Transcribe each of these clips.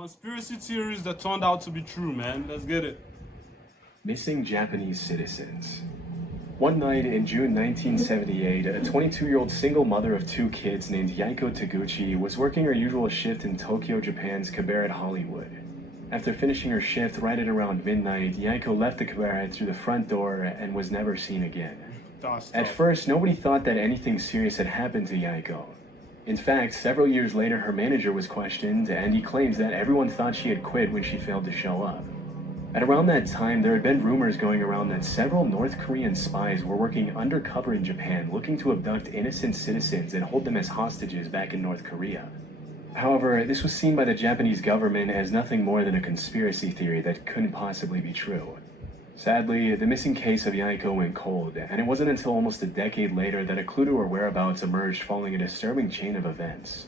Conspiracy theories that turned out to be true, man. Let's get it. Missing Japanese citizens. One night in June 1978, a 22-year-old single mother of 2 kids named Yaiko Taguchi was working her usual shift in Tokyo, Japan's cabaret Hollywood. After finishing her shift right at around midnight, Yaiko left the cabaret through the front door and was never seen again. At first, nobody thought that anything serious had happened to Yaiko. In fact, several years later, her manager was questioned, and he claims that everyone thought she had quit when she failed to show up. At around that time, there had been rumors going around that several North Korean spies were working undercover in Japan, looking to abduct innocent citizens and hold them as hostages back in North Korea. However, this was seen by the Japanese government as nothing more than a conspiracy theory that couldn't possibly be true. Sadly, the missing case of Yaiko went cold, and it wasn't until almost a decade later that a clue to her whereabouts emerged following a disturbing chain of events.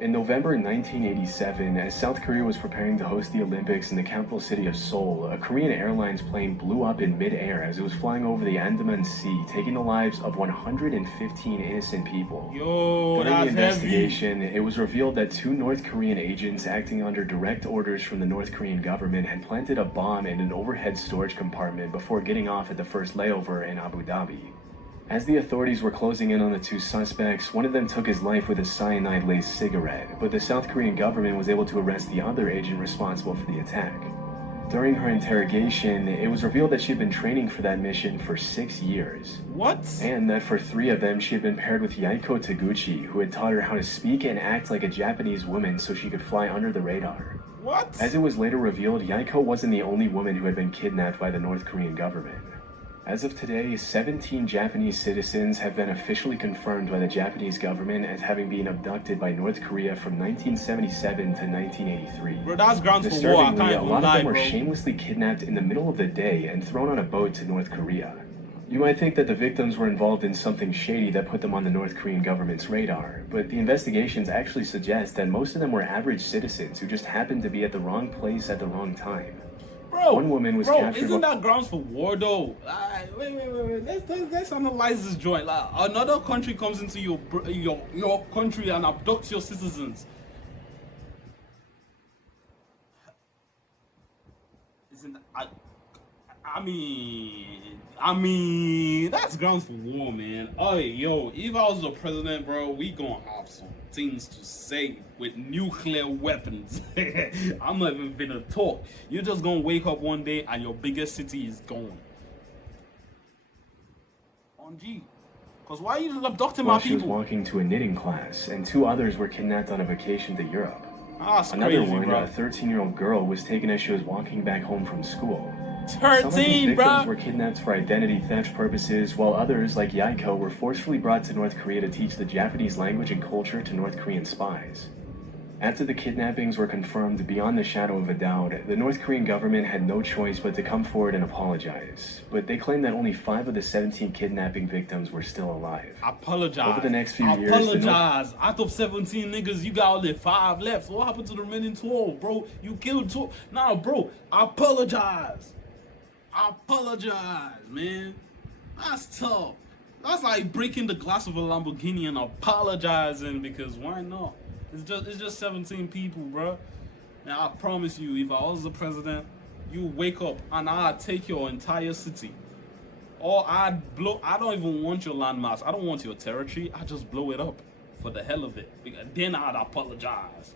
In November 1987, as South Korea was preparing to host the Olympics in the capital city of Seoul, a Korean Airlines plane blew up in mid-air as it was flying over the Andaman Sea, taking the lives of 115 innocent people. During the investigation, it was revealed that 2 North Korean agents acting under direct orders from the North Korean government had planted a bomb in an overhead storage compartment before getting off at the first layover in Abu Dhabi. As the authorities were closing in on the 2 suspects, one of them took his life with a cyanide-laced cigarette, but the South Korean government was able to arrest the other agent responsible for the attack. During her interrogation, it was revealed that she had been training for that mission for 6 years. What? And that for 3 of them, she had been paired with Yaiko Taguchi, who had taught her how to speak and act like a Japanese woman so she could fly under the radar. What? As it was later revealed, Yaiko wasn't the only woman who had been kidnapped by the North Korean government. As of today, 17 Japanese citizens have been officially confirmed by the Japanese government as having been abducted by North Korea from 1977 to 1983. Bro, that's grounds for war. I can't a lot of them were bro. shamelessly kidnapped in the middle of the day and thrown on a boat to North Korea. You might think that the victims were involved in something shady that put them on the North Korean government's radar, but the investigations actually suggest that most of them were average citizens who just happened to be at the wrong place at the wrong time. Bro, one woman was captured. Isn't that grounds for war though? Wait. Let's analyze this joint. Like, another country comes into your country and abducts your citizens. Isn't that, I mean, that's grounds for war, man. Oh, yo, if I was the president, bro, we gonna have some things to say with nuclear weapons. I'm not even gonna talk. You're just gonna wake up one day and your biggest city is gone. On G. Because why are you abducting my people? She was walking to a knitting class, and 2 others were kidnapped on a vacation to Europe. Another one, bro. A 13-year-old girl, was taken as she was walking back home from school. 13, Some of these victims bro. were kidnapped for identity theft purposes, while others, like Yaiko, were forcefully brought to North Korea to teach the Japanese language and culture to North Korean spies. After the kidnappings were confirmed beyond the shadow of a doubt, the North Korean government had no choice but to come forward and apologize. But they claimed that only 5 of the 17 kidnapping victims were still alive. Apologize. Over the next few years, apologize. Out of 17 niggas, you got only 5 left. So what happened to the remaining 12, bro? You killed 12. Nah, bro, apologize. Apologize, man. That's tough. That's like breaking the glass of a Lamborghini and apologizing, because why not? It's just 17 people, bro. Now I promise you, if I was the president, you wake up and I'd take your entire city. Or I'd blow. I don't even want your landmass. I don't want your territory. I just blow it up for the hell of it. Then I'd apologize.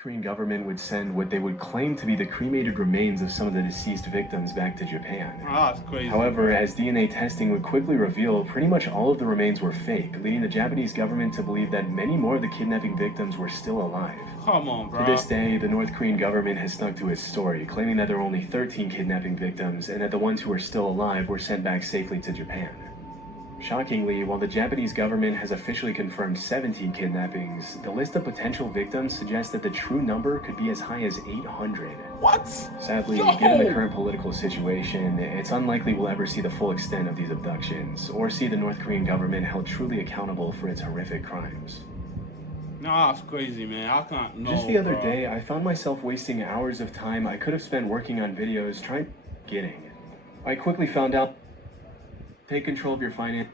Korean government would send what they would claim to be the cremated remains of some of the deceased victims back to Japan. That's crazy. However, as DNA testing would quickly reveal, pretty much all of the remains were fake, leading the Japanese government to believe that many more of the kidnapping victims were still alive. Come on, bro. To this day, the North Korean government has stuck to its story, claiming that there were only 13 kidnapping victims and that the ones who were still alive were sent back safely to Japan. Shockingly, while the Japanese government has officially confirmed 17 kidnappings, the list of potential victims suggests that the true number could be as high as 800. What? Sadly, given the current political situation, it's unlikely we'll ever see the full extent of these abductions, or see the North Korean government held truly accountable for its horrific crimes. Nah, it's crazy, man. I can't know. Just the other day, I found myself wasting hours of time I could have spent working on videos trying getting. I quickly found out take control of your finance.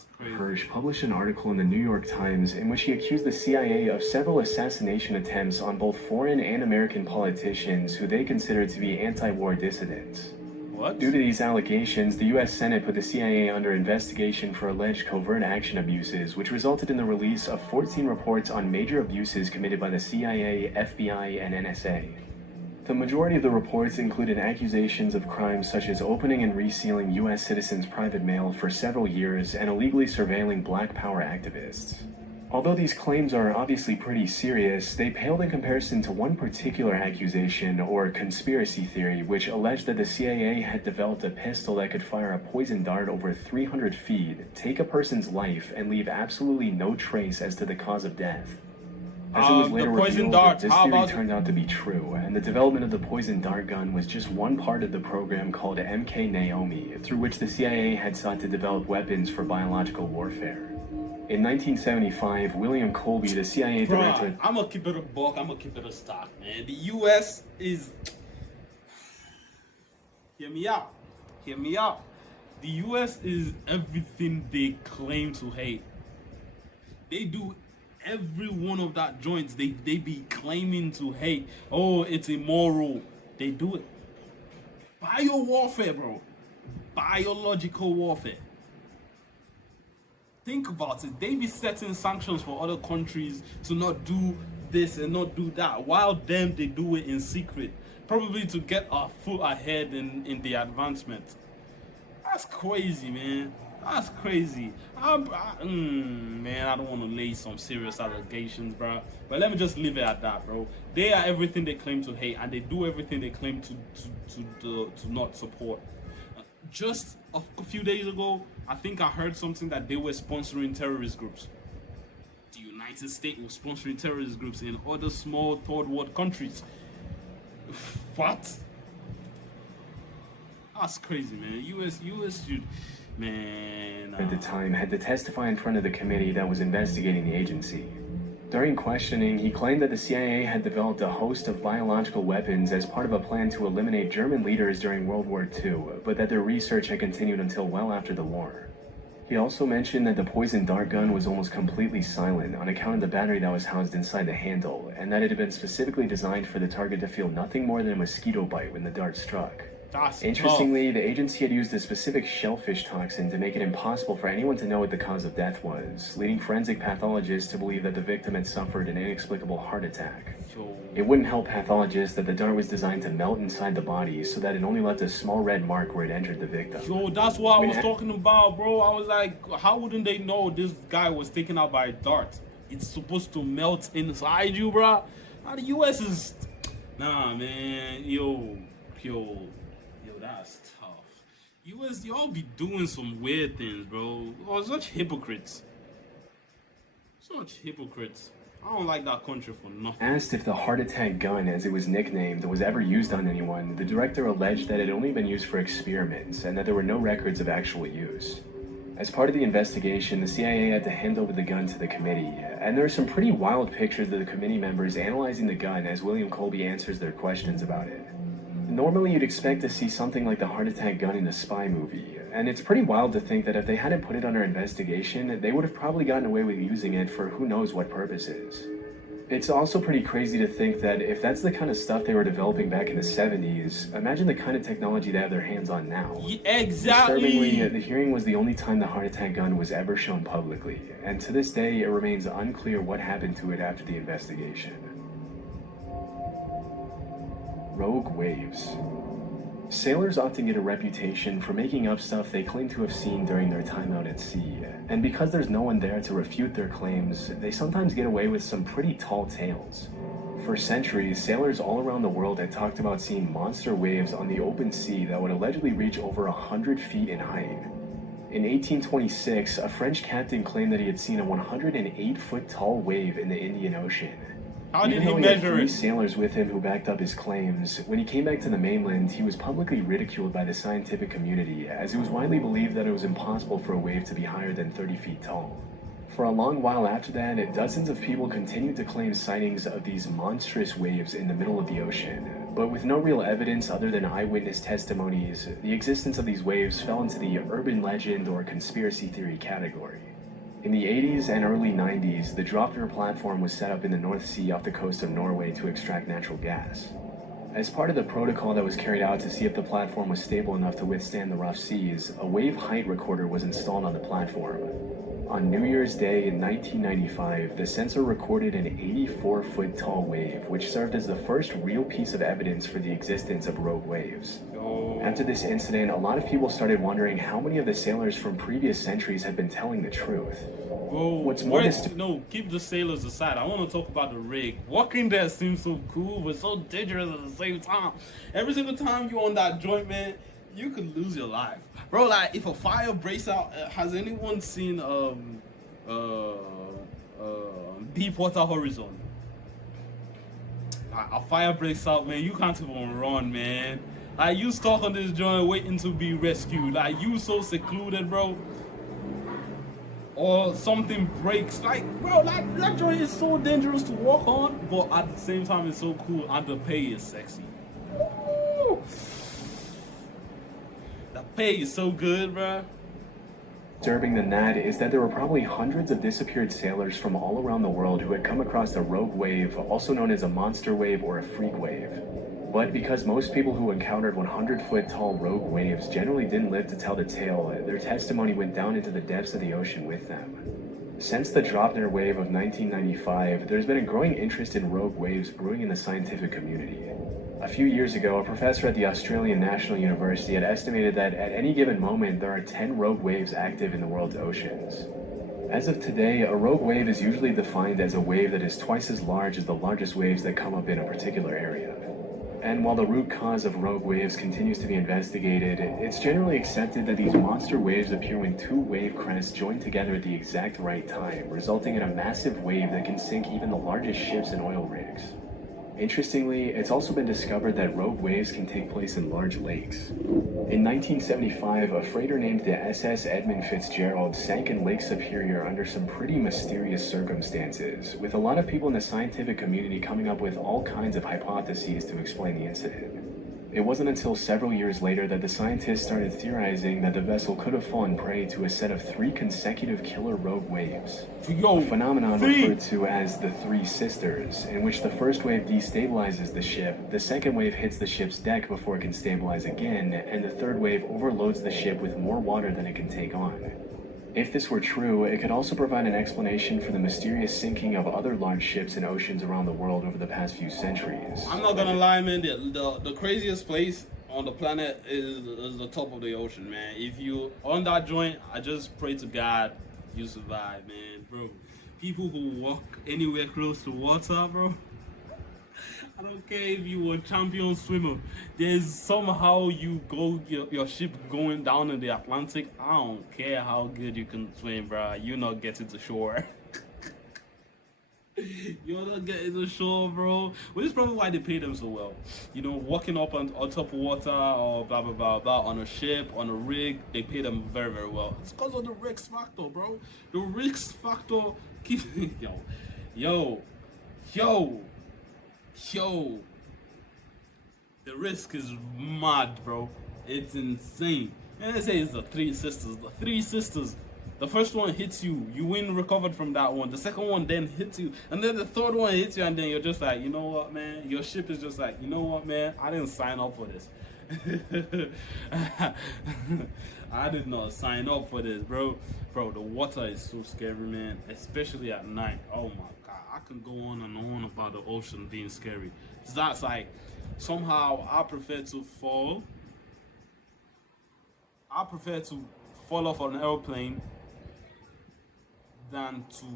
That's crazy. Hirsch published an article in the New York Times in which he accused the CIA of several assassination attempts on both foreign and American politicians who they considered to be anti-war dissidents. What? Due to these allegations, the U.S. Senate put the CIA under investigation for alleged covert action abuses, which resulted in the release of 14 reports on major abuses committed by the CIA, FBI, and NSA. The majority of the reports included accusations of crimes such as opening and resealing U.S. citizens' private mail for several years and illegally surveilling Black Power activists. Although these claims are obviously pretty serious, they paled in comparison to one particular accusation, or conspiracy theory, which alleged that the CIA had developed a pistol that could fire a poison dart over 300 feet, take a person's life, and leave absolutely no trace as to the cause of death. As it was later revealed, this theory turned out to be true, and the development of the poison dart gun was just one part of the program called MK Naomi, through which the CIA had sought to develop weapons for biological warfare. In 1975, William Colby, the CIA director... I'm gonna keep it a buck, I'm gonna keep it a stock, man. The U.S. is... Hear me out. Hear me out. The U.S. is everything they claim to hate. They do every one of that joints they be claiming to hate. Oh, it's immoral. They do it. Bio warfare, bro. Biological warfare. Think about it. They be setting sanctions for other countries to not do this and not do that, while them they do it in secret, probably to get a foot ahead in the advancement. That's crazy, man. That's crazy. Man, I don't want to lay some serious allegations, bro. But let me just leave it at that, bro. They are everything they claim to hate, and they do everything they claim to not support. Just a few days ago, I think I heard something that they were sponsoring terrorist groups. The United States was sponsoring terrorist groups in other small third world countries. What? That's crazy, man. US should, man. At the time, had to testify in front of the committee that was investigating the agency. During questioning, he claimed that the CIA had developed a host of biological weapons as part of a plan to eliminate German leaders during World War II, but that their research had continued until well after the war. He also mentioned that the poison dart gun was almost completely silent on account of the battery that was housed inside the handle, and that it had been specifically designed for the target to feel nothing more than a mosquito bite when the dart struck. That's Interestingly, tough. the agency had used a specific shellfish toxin to make it impossible for anyone to know what the cause of death was, leading forensic pathologists to believe that the victim had suffered an inexplicable heart attack. It wouldn't help pathologists that the dart was designed to melt inside the body so that it only left a small red mark where it entered the victim. Yo, that's what I was talking about, bro. I was like, how wouldn't they know this guy was taken out by a dart? It's supposed to melt inside you, bro. Now the US is... Nah, man. Yo, that's tough. US, y'all be doing some weird things, bro. Oh, such hypocrites. Such hypocrites. I don't like that country for nothing. Asked if the heart attack gun, as it was nicknamed, was ever used on anyone, the director alleged that it had only been used for experiments and that there were no records of actual use. As part of the investigation, the CIA had to hand over the gun to the committee, and there are some pretty wild pictures of the committee members analyzing the gun as William Colby answers their questions about it. Normally you'd expect to see something like the heart attack gun in a spy movie, and it's pretty wild to think that if they hadn't put it under investigation, they would have probably gotten away with using it for who knows what purposes. It's also pretty crazy to think that if that's the kind of stuff they were developing back in the 70s, imagine the kind of technology they have their hands on now. Yeah, exactly. Disturbingly, the hearing was the only time the heart attack gun was ever shown publicly, and to this day it remains unclear what happened to it after the investigation. Rogue waves. Sailors often get a reputation for making up stuff they claim to have seen during their time out at sea, and because there's no one there to refute their claims, they sometimes get away with some pretty tall tales. For centuries, sailors all around the world had talked about seeing monster waves on the open sea that would allegedly reach over 100 feet in height. In 1826, a French captain claimed that he had seen a 108-foot tall wave in the Indian Ocean. How did he measure it? Even though he had 3 sailors with him who backed up his claims, when he came back to the mainland, he was publicly ridiculed by the scientific community, as it was widely believed that it was impossible for a wave to be higher than 30 feet tall. For a long while after that, dozens of people continued to claim sightings of these monstrous waves in the middle of the ocean, But with no real evidence other than eyewitness testimonies, the existence of these waves fell into the urban legend or conspiracy theory category. In the 80s and early 90s, the Draupner platform was set up in the North Sea off the coast of Norway to extract natural gas. As part of the protocol that was carried out to see if the platform was stable enough to withstand the rough seas, a wave height recorder was installed on the platform. On New Year's Day in 1995, the sensor recorded an 84-foot tall wave, which served as the first real piece of evidence for the existence of rogue waves. After this incident, a lot of people started wondering how many of the sailors from previous centuries had been telling the truth. What's more no, keep the sailors aside. I want to talk about the rig. Walking there seems so cool, but so dangerous at the same time. Every single time you're on that joint, man, you could lose your life, bro. Like, if a fire breaks out, has anyone seen Deepwater Horizon? Like, a fire breaks out, man, you can't even run, man. Like, you stuck on this joint waiting to be rescued. Like, you so secluded, bro. Or something breaks, like, bro, that joint is so dangerous to walk on, but at the same time it's so cool, and the pay is sexy. Woo! The pay is so good, bro. Disturbing than that is that there were probably hundreds of disappeared sailors from all around the world who had come across a rogue wave, also known as a monster wave or a freak wave. But because most people who encountered 100-foot tall rogue waves generally didn't live to tell the tale, their testimony went down into the depths of the ocean with them. Since the Draupner wave of 1995, there's been a growing interest in rogue waves brewing in the scientific community. A few years ago, a professor at the Australian National University had estimated that at any given moment there are 10 rogue waves active in the world's oceans. As of today, a rogue wave is usually defined as a wave that is twice as large as the largest waves that come up in a particular area. And while the root cause of rogue waves continues to be investigated, it's generally accepted that these monster waves appear when two wave crests join together at the exact right time, resulting in a massive wave that can sink even the largest ships and oil rigs. Interestingly, it's also been discovered that rogue waves can take place in large lakes. In 1975, a freighter named the SS Edmund Fitzgerald sank in Lake Superior under some pretty mysterious circumstances, with a lot of people in the scientific community coming up with all kinds of hypotheses to explain the incident. It wasn't until several years later that the scientists started theorizing that the vessel could have fallen prey to a set of 3 consecutive killer rogue waves. A phenomenon referred to as the Three Sisters, in which the first wave destabilizes the ship, the second wave hits the ship's deck before it can stabilize again, and the third wave overloads the ship with more water than it can take on. If this were true, it could also provide an explanation for the mysterious sinking of other large ships in oceans around the world over the past few centuries. I'm not gonna lie, man, the craziest place on the planet is the top of the ocean, man. If you on that joint, I just pray to God you survive, man, bro. People who walk anywhere close to water, bro, I don't care if you were a champion swimmer. There's somehow you go your ship going down in the Atlantic. I don't care how good you can swim, bro. You're not getting to shore. You're not getting to shore, bro. Which is probably why they pay them so well. You know, walking up on top of water or blah blah blah blah on a ship, on a rig, they pay them very very well. It's because of the risk factor, bro. The risk factor keeps yo. The risk is mad, bro. It's insane. And they say it's the Three Sisters. The Three Sisters. The first one hits you, you win recovered from that one. The second one then hits you, and then the third one hits you, and then you're just like, you know what, man? Your ship is just like, you know what, man? I didn't sign up for this. I did not sign up for this, bro. Bro, the water is so scary, man. Especially at night. Oh my God, I can go on and on about the ocean being scary. That's like, somehow I prefer to fall. I prefer to fall off an airplane than to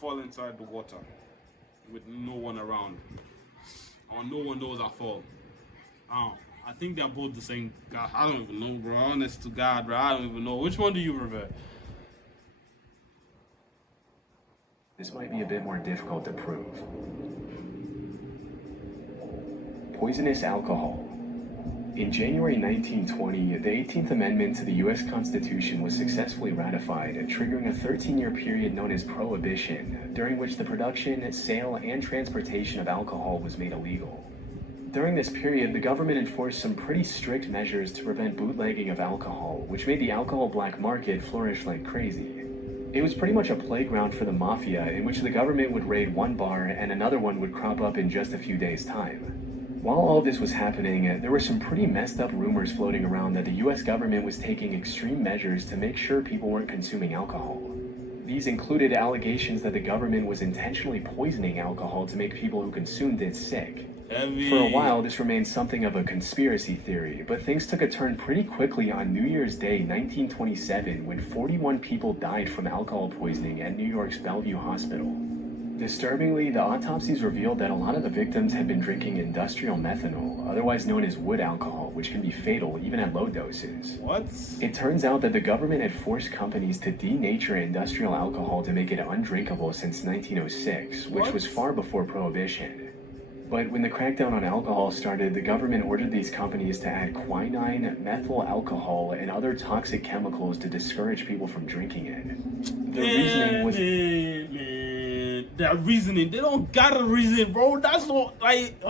fall inside the water with no one around, or no one knows I fall. I think they're both the same. God, I don't even know, bro. Honest to God, bro, I don't even know. Which one do you prefer? This might be a bit more difficult to prove. Poisonous alcohol. In January 1920, the 18th Amendment to the U.S. Constitution was successfully ratified, triggering a 13-year period known as Prohibition, during which the production, sale, and transportation of alcohol was made illegal. During this period, the government enforced some pretty strict measures to prevent bootlegging of alcohol, which made the alcohol black market flourish like crazy. It was pretty much a playground for the mafia in which the government would raid one bar and another one would crop up in just a few days' time. While all this was happening, there were some pretty messed up rumors floating around that the US government was taking extreme measures to make sure people weren't consuming alcohol. These included allegations that the government was intentionally poisoning alcohol to make people who consumed it sick. Heavy. For a while, this remained something of a conspiracy theory, but things took a turn pretty quickly on New Year's Day 1927 when 41 people died from alcohol poisoning at New York's Bellevue Hospital. Disturbingly, the autopsies revealed that a lot of the victims had been drinking industrial methanol, otherwise known as wood alcohol, which can be fatal even at low doses. What? It turns out that the government had forced companies to denature industrial alcohol to make it undrinkable since 1906, which was far before Prohibition. But when the crackdown on alcohol started, the government ordered these companies to add quinine, methyl alcohol, and other toxic chemicals to discourage people from drinking it. The reasoning was... That reasoning, they don't got a reason, bro. That's not like...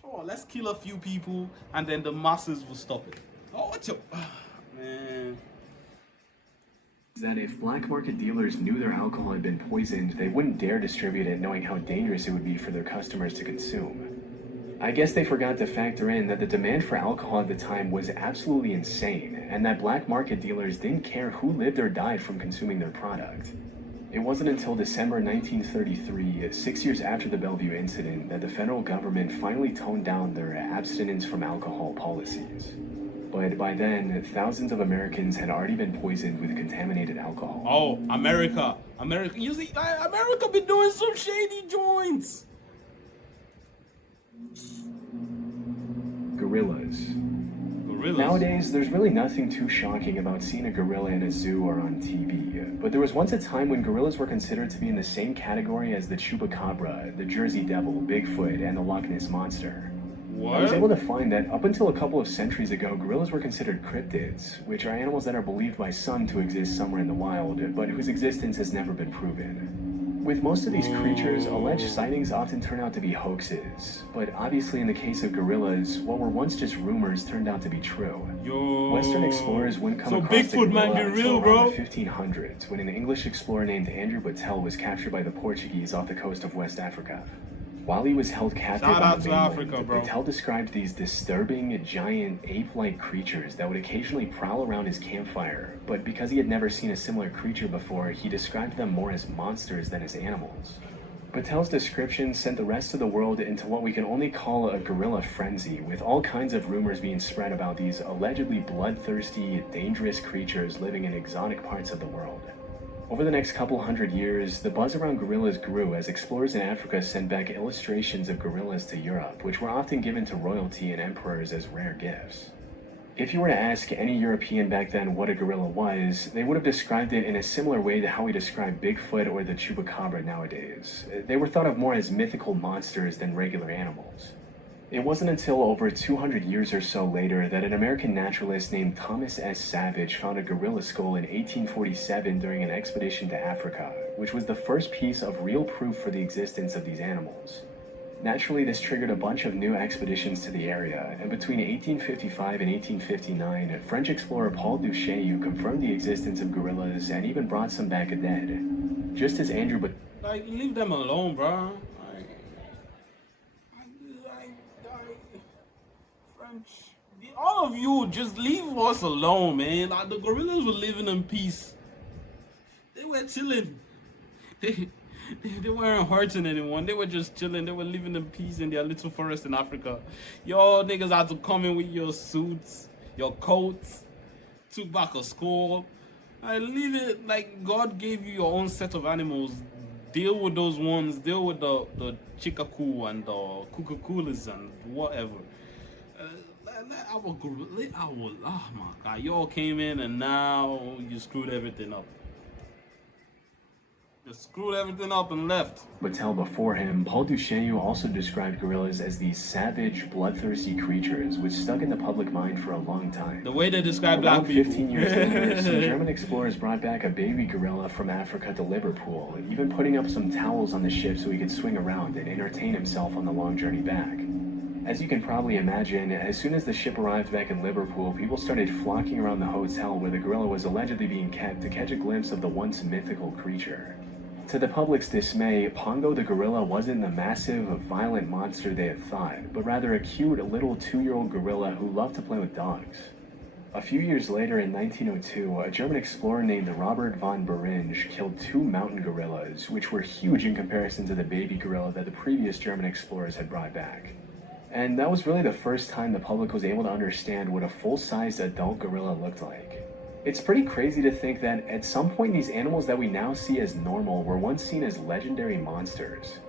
Sure, let's kill a few people and then the masses will stop it. Oh, what's your... man... that if black market dealers knew their alcohol had been poisoned, they wouldn't dare distribute it knowing how dangerous it would be for their customers to consume. I guess they forgot to factor in that the demand for alcohol at the time was absolutely insane, and that black market dealers didn't care who lived or died from consuming their product. It wasn't until December 1933, 6 years after the Bellevue incident, that the federal government finally toned down their abstinence from alcohol policies. But by then, thousands of Americans had already been poisoned with contaminated alcohol. Oh, America. You see, America been doing some shady joints. Gorillas. Nowadays, there's really nothing too shocking about seeing a gorilla in a zoo or on TV. But there was once a time when gorillas were considered to be in the same category as the chupacabra, the Jersey Devil, Bigfoot, and the Loch Ness Monster. What? I was able to find that up until a couple of centuries ago, gorillas were considered cryptids, which are animals that are believed by some to exist somewhere in the wild, but whose existence has never been proven. With most of these creatures, alleged sightings often turn out to be hoaxes, but obviously in the case of gorillas, what were once just rumors turned out to be true. Yo. Western explorers wouldn't come across Bigfoot the gorilla might be real, until bro. around the 1500s, when an English explorer named Andrew Battelle was captured by the Portuguese off the coast of West Africa. While he was held captive Shout on out the to mainland, Africa, bro. Patel described these disturbing, giant, ape-like creatures that would occasionally prowl around his campfire, but because he had never seen a similar creature before, he described them more as monsters than as animals. Patel's description sent the rest of the world into what we can only call a gorilla frenzy, with all kinds of rumors being spread about these allegedly bloodthirsty, dangerous creatures living in exotic parts of the world. Over the next couple hundred years, the buzz around gorillas grew as explorers in Africa sent back illustrations of gorillas to Europe, which were often given to royalty and emperors as rare gifts. If you were to ask any European back then what a gorilla was, they would have described it in a similar way to how we describe Bigfoot or the chupacabra nowadays. They were thought of more as mythical monsters than regular animals. It wasn't until over 200 years or so later that an American naturalist named Thomas S. Savage found a gorilla skull in 1847 during an expedition to Africa, which was the first piece of real proof for the existence of these animals. Naturally, this triggered a bunch of new expeditions to the area, and between 1855 and 1859, French explorer Paul Duchaillu confirmed the existence of gorillas and even brought some back dead. Just as Andrew leave them alone, bro. All of you, just leave us alone, man. The gorillas were living in peace. They were chilling. They weren't hurting anyone. They were just chilling. They were living in peace in their little forest in Africa. Y'all niggas had to come in with your suits, your coats, took back a skull. Leave it like God gave you your own set of animals. Deal with those ones. Deal with the chikakoo and the kukakulas and whatever. Oh my God, y'all came in and now you screwed everything up. Just screwed everything up and left. Mattel before him, Paul Duchesneau also described gorillas as these savage, bloodthirsty creatures which stuck in the public mind for a long time. The way they describe black Around people. 15 years later, some German explorers brought back a baby gorilla from Africa to Liverpool, even putting up some towels on the ship so he could swing around and entertain himself on the long journey back. As you can probably imagine, as soon as the ship arrived back in Liverpool, people started flocking around the hotel where the gorilla was allegedly being kept to catch a glimpse of the once mythical creature. To the public's dismay, Pongo the gorilla wasn't the massive, violent monster they had thought, but rather a cute little 2-year-old gorilla who loved to play with dogs. A few years later, in 1902, a German explorer named Robert von Beringe killed 2 mountain gorillas, which were huge in comparison to the baby gorilla that the previous German explorers had brought back. And that was really the first time the public was able to understand what a full-sized adult gorilla looked like. It's pretty crazy to think that at some point these animals that we now see as normal were once seen as legendary monsters.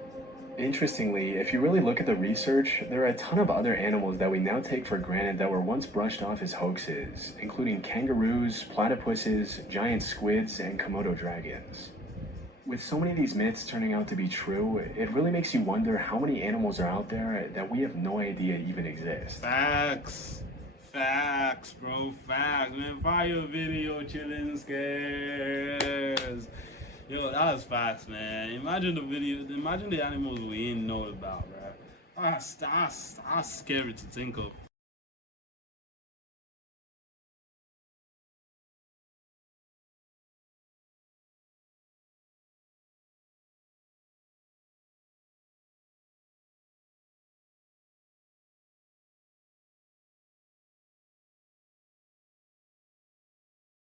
Interestingly, if you really look at the research, there are a ton of other animals that we now take for granted that were once brushed off as hoaxes, including kangaroos, platypuses, giant squids, and Komodo dragons. With so many of these myths turning out to be true, it really makes you wonder how many animals are out there that we have no idea even exist. Facts. Facts, bro. Facts, man. Fire video, chilling scares. Yo, that was facts, man. Imagine the animals we ain't know about, bro. That's scary to think of.